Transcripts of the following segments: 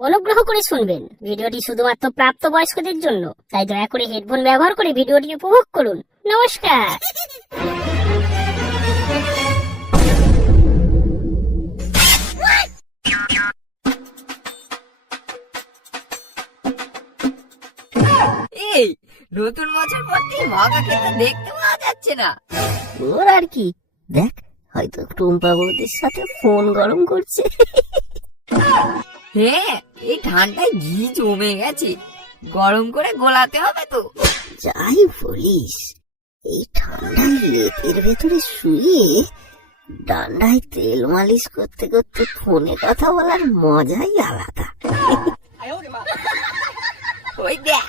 অনুগ্রহ করে শুনবেন, ভিডিওটি শুধুমাত্র প্রাপ্তবয়স্কদের জন্য, তাই দয়া করে হেডফোন ব্যবহার করে ভিডিওটি উপভোগ করুন। নমস্কার। এই নতুন বছর পরতেই ভাগাকে তো দেখতে পাওয়া যাচ্ছে না। ওর আর কি, দেখ হয়তো টুম্পা বৌদির সাথে ফোন গরম করছে। হ্যাঁ, এই ঠান্ডায় ঘি জমে গেছে, গরম করে গোলাতে হবে তো। যাই বলিস, এই ঠান্ডায় লেপের ভেতরে শুয়ে ডান্ডায় তেল মালিশ করতে করতে ফোনে কথা বলার মজাই আলাদা। ওই দেখ,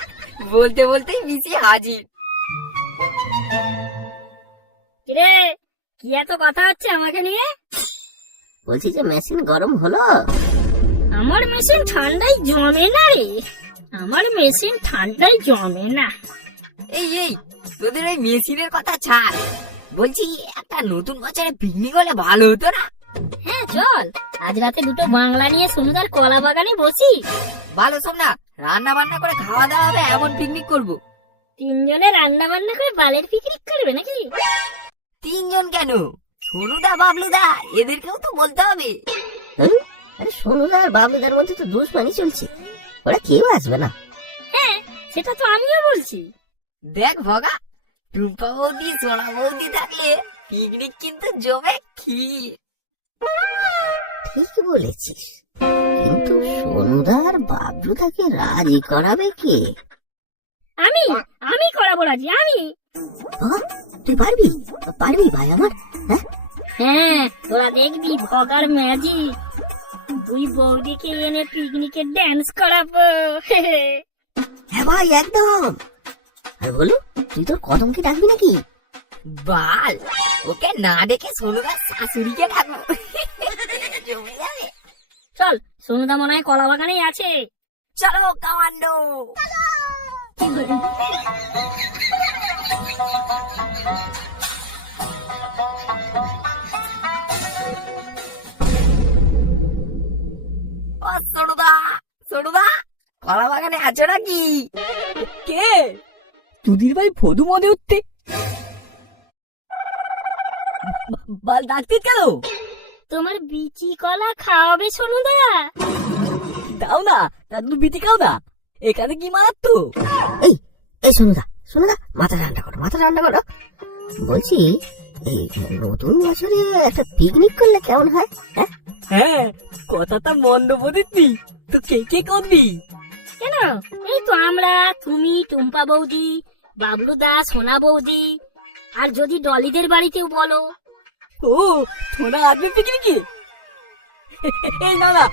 বলতে বলতেই মিশি হাজির। কিরে, কি এত কথা হচ্ছে আমাকে নিয়ে? বলছি যে মেশিন গরম হলো? আমার মেশিন ঠান্ডায় জমে না রে, আমার মেশিন ঠান্ডায় জমে না। এই তোদের ওই মেশিনের কথা ছাড়, বলছি একটা নতুন বছরে পিকনিক হলে ভালো হতো না? হ্যাঁ চল, আজ রাতে দুটো বাংলা নিয়ে সোনুদার কলা বাগানে বসি। ভালো শোন না, রান্না বান্না করে খাওয়া দাওয়া হবে, এমন পিকনিক করব। তিনজনে রান্না বান্না করে বালের পিকনিক করবে নাকি? তিনজন কেন, সোনুদা বাবলুদা এদেরকেও তো বলতে হবে। আরে সোনুদা আর বাবলুদার মধ্যে তো দুশ্মনী চলছে, ওরা কেউ আসবে না। হ্যাঁ, সেটা তো আমিও বলছি। দেখ ভগা, টুম্পা বৌদি সোনা বৌদি থাকলে পিকনিক কিন্তু জমে ক্ষীর। ঠিক বলেছিস, কিন্তু সোনুদা আর বাবলুদাকে রাজি করাবে কে? আমি আমি করাবো রাজি, আমি। তুই পারবি? পারবি ভাই আমার? হ্যাঁ, তোরা দেখবি ভগার ম্যাজিক। দুই বৌদিকে এনে পিকনিকে ড্যান্স করাবো। হ্যাঁ ভাই, একদম। আর বলু, তুই তোর কদমকে ডাকবি নাকি? বাল, ওকে না ডেকে সোনুদার শাশুড়িকে ডাকবো, জমে যাবে। চল, সোনুদা মনে হয় কলা বাগানেই আছে। চলো কামান্ডো। ও সোনুদা, সোনুদা কলা বাগানে আছো নাকি? কে? তুদির ভাই ফদু মনে উঠতে বাল ডাকতে কেন? তোমার বিচি কলা খাওয়াবে সোনুদা? দাও না, দাদু বিটি খাও না, এখানে কি মারাত্ম? এই এই সোনুদা, সোনুদা মাথা ঠান্ডা করো, মাথা ঠান্ডা করো। বলছি, এই নতুন বছরে একটা পিকনিক করলে কেমন হয়? হ্যাঁ, কথাটা মন্দ বলিসনি তো, কে কে করবি? কেন, এই তো আমরা, তুমি, টুম্পা বৌদি, বাবলুদা, সোনা বৌদি, আর যদি ডলিদের বাড়িতেও বলো। ও, তোরা আসবে পিকনিকে? এই না না,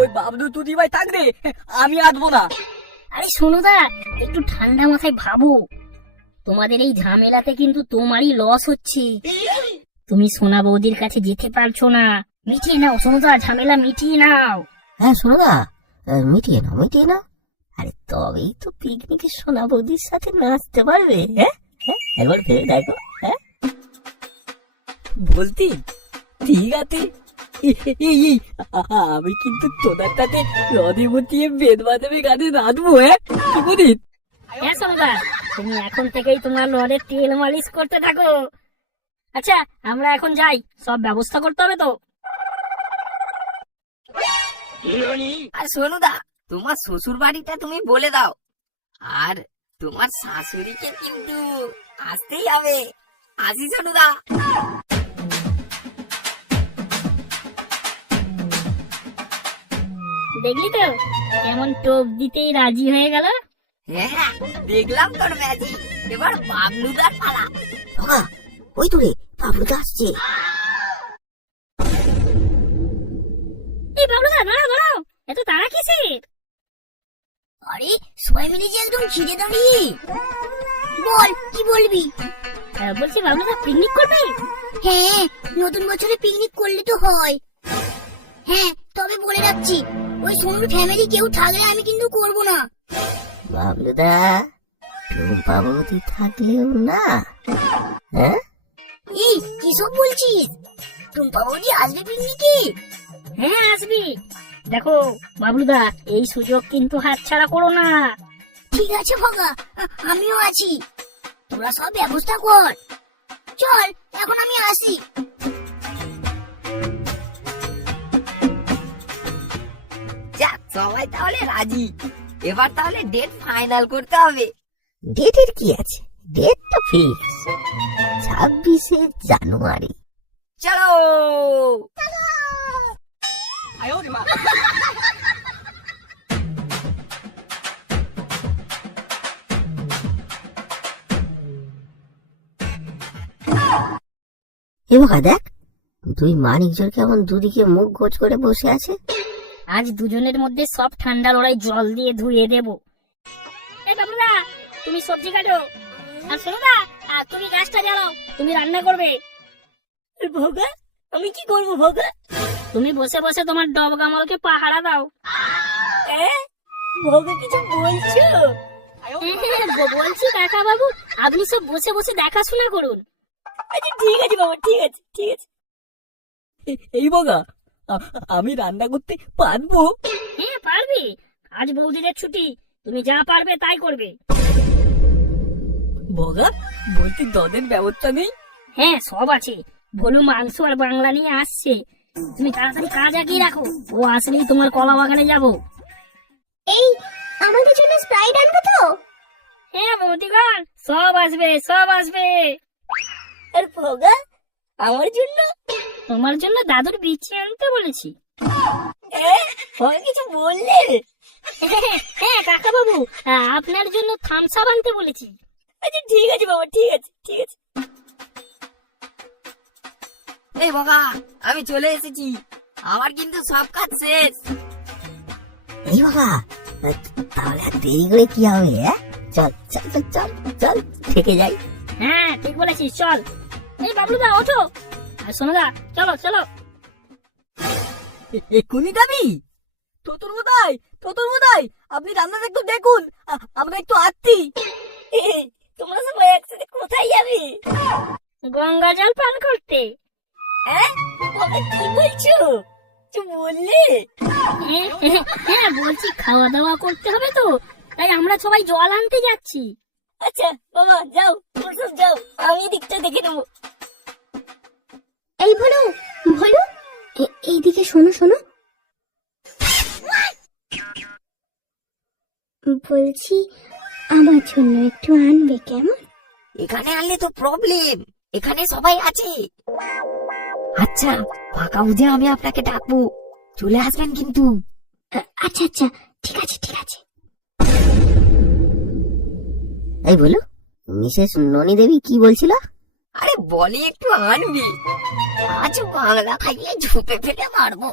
ওই বাবলু তুদি ভাই থাকবে, আমি আসবো না। আরে সোনুদা, একটু ঠান্ডা মাথায় ভাবো, তোমাদের এই ঝামেলাতে কিন্তু তোমারই লস হচ্ছে। তুমি সোনা বৌদির কাছে যেতে পারছো না, মিটিয়ে নাও সোনুদা, ঝামেলা মিটিয়ে নাও। হ্যাঁ সোনুদা, মিটিয়ে নাও, মিটিয়ে নাও। আরে তবেই তো পিকনিকে সোনা বৌদির সাথে নাচতে পারবে। হ্যাঁ, একবার ভেবে দেখো। হ্যাঁ, বলতি ঠিক আছে, আমি কিন্তু তোদের সাথে নদী মতিয়ে বেদ বাজাবে গানে নাচবো। হ্যাঁ, কি বলিস? হ্যাঁ সোনুদা, তুমি এখন থেকেই তোমার নদে তেল মালিশ করতে থাকো। আচ্ছা, আমরা এখন যাই, সব ব্যবস্থা করতে হবে তো। আর সোনুদা, তোমার শ্বশুর বাড়িটা তুমি বলে দাও, আর তোমার শাশুড়িকে কিন্তু আসতেই হবে। আসি সোনুদা। দেখলি তো কেমন টোপ দিতেই রাজি হয়ে গেল। হ্যাঁ, দেখলাম তোর ম্যাজিক, এবার বাবলুদার পালা। বাবা, ওই তো রে বাবলুদা আসছে। এই বাবলুদা, দাঁড়াও দাঁড়াও, এত তাড়া কিসের? আরে সবাই মিলে যে একদম খিদে দাঁড়িয়ে। বল, কি বলবি? বলছি বাবলুদা পিকনিক করবে? হ্যাঁ, নতুন বছরে পিকনিক করলে তো হয়। হ্যাঁ, তবে বলে রাখছি, ওই সোনুর ফ্যামিলি কেউ থাকলে আমি কিন্তু করব না। বাবলুদা, টুম্পা বৌদি থাকলেও না? হ্যাঁ, এই কিসব বলছিস? টুম্পা বৌদি আসবে পিকনিকে? হ্যাঁ আসবি, দেখো বাবলুদা, এই সুযোগ কিন্তু হাতছাড়া করো না। ঠিক আছে ভগা, আমিও আছি, তোরা সব ব্যবস্থা কর। চল এখন আমি আসি। যাক, সবাই তাহলে রাজি। এবার তাহলে ডেট ফাইনাল করতে হবে। ডেটের কি আছে, ডেট তো ফিক্স, 26শে জানুয়ারি। চলো। এবার দেখ, দুই মানিকজোর কেমন দুদিকে মুখ গোছ করে বসে আছে। আজ দুজনের মধ্যে সব ঠান্ডা লড়াই জল দিয়ে ধুয়ে দেব। এই বাবলুদা, তুমি সবজি কাটো, আর সোনুদা তুমি গাছটা জ্বালাও, তুমি রান্না করবে। ভোগা, আমি কি করবো ভোগা? তুমি বসে বসে তোমার ডব গামলকে পাহারা দাও। ভোগা কিছু বলছো? বলছি কাকা বাবু, আপনি সব বসে বসে দেখাশোনা করুন। আচ্ছা ঠিক আছে বাবা, ঠিক আছে ঠিক আছে। এই বগা, আমি রান্না করতে পারবো? হ্যাঁ পারবি, আজ বৌদিদের ছুটি, তুমি যা পারবে তাই করবে। বগা, বলছি দদের ব্যবস্থা নেই? হ্যাঁ সব আছে, ভলু মাংস আর বাংলা নিয়ে আসছে, তুমি তাড়াতাড়ি কাজ আগিয়ে রাখো, ও আসলেই তোমার কলা বাগানে যাবো। এই আমাদের জন্য স্প্রাইট আনবে তো? হ্যাঁ বৌদিগণ, সব আসবে সব আসবে। আর ভগা, আমার জন্য? তোমার জন্য দাদুর বিচি আনতে বলেছি। কিছু বললে? হ্যাঁ কাকা বাবু, আপনার জন্য থামস আপ আনতে বলেছি। আচ্ছা ঠিক আছে বাবা, ঠিক আছে ঠিক আছে। এই বগা, আমি চলে এসেছি, আমার কিন্তু সব কাজ শেষ। এই বাবা, তাহলে আর দেরি করে কি হবে? চল চল চল চল চল, থেকে যাই। হ্যাঁ ঠিক বলেছিস, চল। এই বাবলুদা ওঠো, আর সোনুদা চলো চলো। এক্ষুনি যাবি? তোতর বোধাই, আপনি রান্নাটা একটু দেখুন, আমরা একটু আত্মি। তোমরা সবাই একসাথে কোথায় যাবে? গঙ্গা জল পান করতে। কি বলছো? কিছু বললে? হ্যাঁ বলছি, খাওয়া দাওয়া করতে হবে তো, তাই আমরা সবাই জল আনতে যাচ্ছি। আচ্ছা বাবা যাও, তোমরা সব যাও, আমি দিকটা দেখে নেবো। এই ভলু, ভলু এইদিকে শোনো শোনো, বলছি আমার জন্য একটু আনবে কেমন? এখানে আনলে তো প্রবলেম, এখানে সবাই আছে। আচ্ছা, ফাঁকা বুঝে আমি আপনাকে ডাকবো, চলে আসবেন কিন্তু। আচ্ছা আচ্ছা ঠিক আছে ঠিক আছে। এই বলো, মিসেস ননী দেবী কি বলছিল? আরে বলি একটু আনবি, আজ বাংলা খাইয়ে ঝুপে ফেলে মারবো।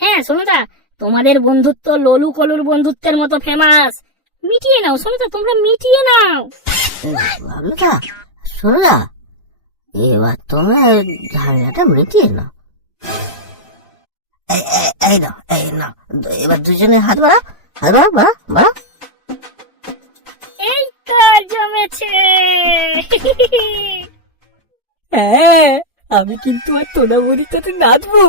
হ্যাঁ সোনুদা, তোমাদের বন্ধুত্ব ললু কলুর বন্ধুত্বের মতো ফেমাস। মিটিয়ে নাও সোনুদা, তোমরা মিটিয়ে নাও। বাবলুদা, শোনো না, এবার তোমরা ঝামেলাটা মিটিয়ে নাও। এই না, এই না, এবার দুজনে হাত বাড়া, হাত বাড়া, বাড়া বাড়া। এই তো জমেছে। হ্যাঁ, আমি কিন্তু আর তোনা বলির সাথে নাচবো।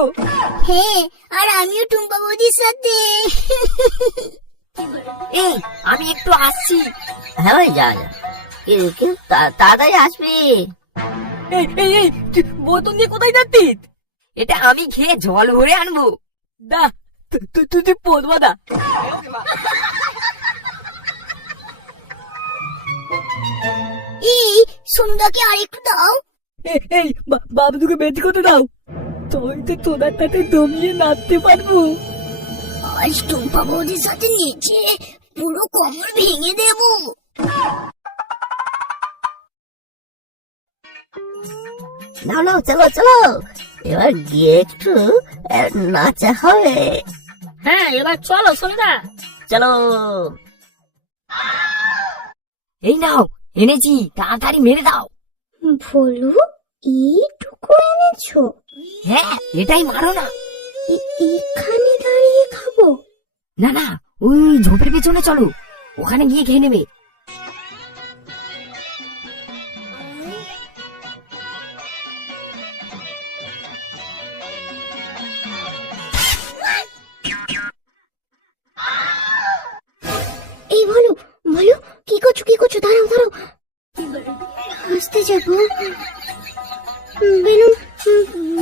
হ্যাঁ, আর আমিও টুম্পা বৌদির সাথে। এই আমি একটু আসছি। হ্যাঁ ভাই, যা যা, কিন্তু তাড়াতাড়ি আসবি। এই তুই বোতল নিয়ে কোথায় যাচ্ছিস? এটা আমি খেয়ে জল ভরে আনবো। দা, তুই পড়বা দা। এই সন্ধ্যাকে আর একটু দাও। এই বাবুকে বেঁচে করতে দাও, তুই তো তোনার সাথে দমিয়ে নাচতে পারবো। আজ টুম্পা বৌদির সাথে নিচে পুরো কোমর ভেঙে দেবো। নাও নাও, চলো চলো, এবার গিয়ে একটু নাচা হবে। হ্যাঁ এবার চলো সোনুদা। চলো। এই নাও, এনেছি, তাড়াতাড়ি মেরে দাও। বলু, এইটুকু এনেছো? হ্যাঁ, এটাই মারো না। এখানে দাঁড়িয়ে খাবো? না না, ওই ঝোপের পেছনে চলো, ওখানে গিয়ে খেয়ে নেবে। এই বলো বলো, কি করছো, দাঁড়াও দাঁড়াও, আসতে যাবো। বেলুন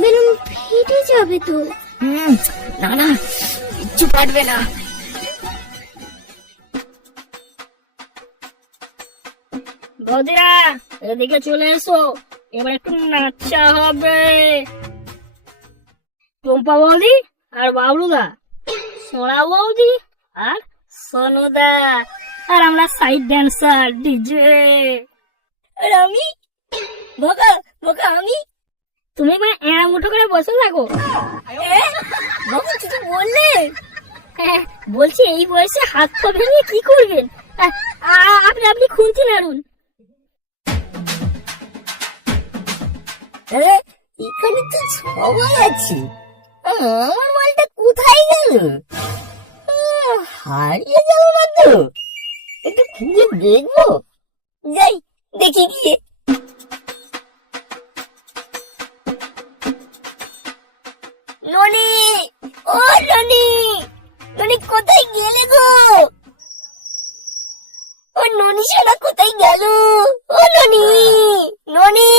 বেলুন ফেটে যাবে তো। না না, কিচ্ছু পারবে না। বৌদিরা এদিকে চলে এসো, এবার একটু নাচা হবে। টম্পা বৌদি আর বাবলুদা, সোনা বৌদি আর সোনুদা, আর আমরা সাইড ড্যান্সার ডিজে। আর আমি বোকা বোকা আমি। তুমি মানে এরা মুঠো করে বসে থাকো। বোকা কিছু বললে? হ্যাঁ, বলছি এই বয়সে হাত পা ভেঙে কি করবেন? আপনি আপনি খুঁজতে নাড়ুন। এখানে তো সবাই আছে, আমার মালটা কোথায় গেল? হারিয়ে গেল না তো? একটু খুঁজে দেখবো, যাই দেখি গিয়ে। ননি, ও ননি, ননি কোথায় গেলে গো? ও ননি শালা কোথায় গেল? ও ননি, ননি।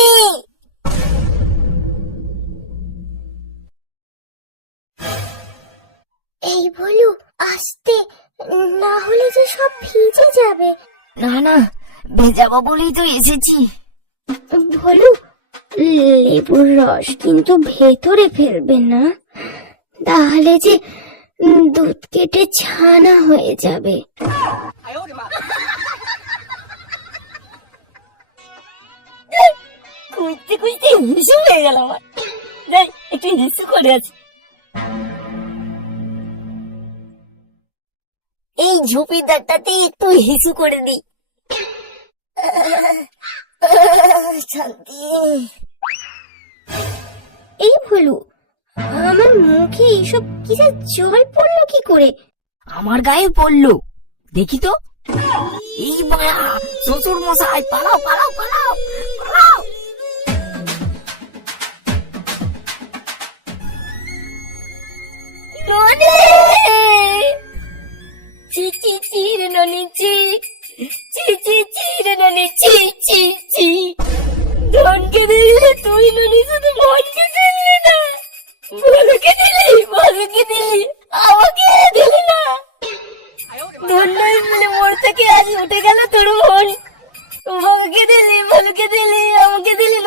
এই বলো আসতে, না হলে যে সব ভিজে যাবে। না না, ভেজাবো বলেই তো এসেছি। বলো, লেবুর রস কিন্তু ভেতরে ফেলবে না, তাহলে যে দুধ কেটে ছানা হয়ে যাবে। খুঁজতে খুঁজতে হিসু হয়ে গেল আমার, যাই একটু হিসু করে আছি। এই ঝুপিদারটাতে একটু হিসু করে দিই, শান্তি। এই বলো, আমার মুখে এইসব কিসের জল পড়লো কি করে? আমার গায়ে পড়লো, দেখি তো। এই বাড়া, শ্বশুর মশাই, পালাও পালাও পালাও পালাও। ননি, চি চি চি রে ননি, চি চি চি চি রে ননি, চি চি চি। ধনকে দিলে তুই ননি, শুধু মনকে দিলি না, বলকে দিলি, আমাকে দিলি না। ধন নই বলে মোর থেকে আজ উঠে গেল তোর মন, বলকে দিলি, আমাকে দিলি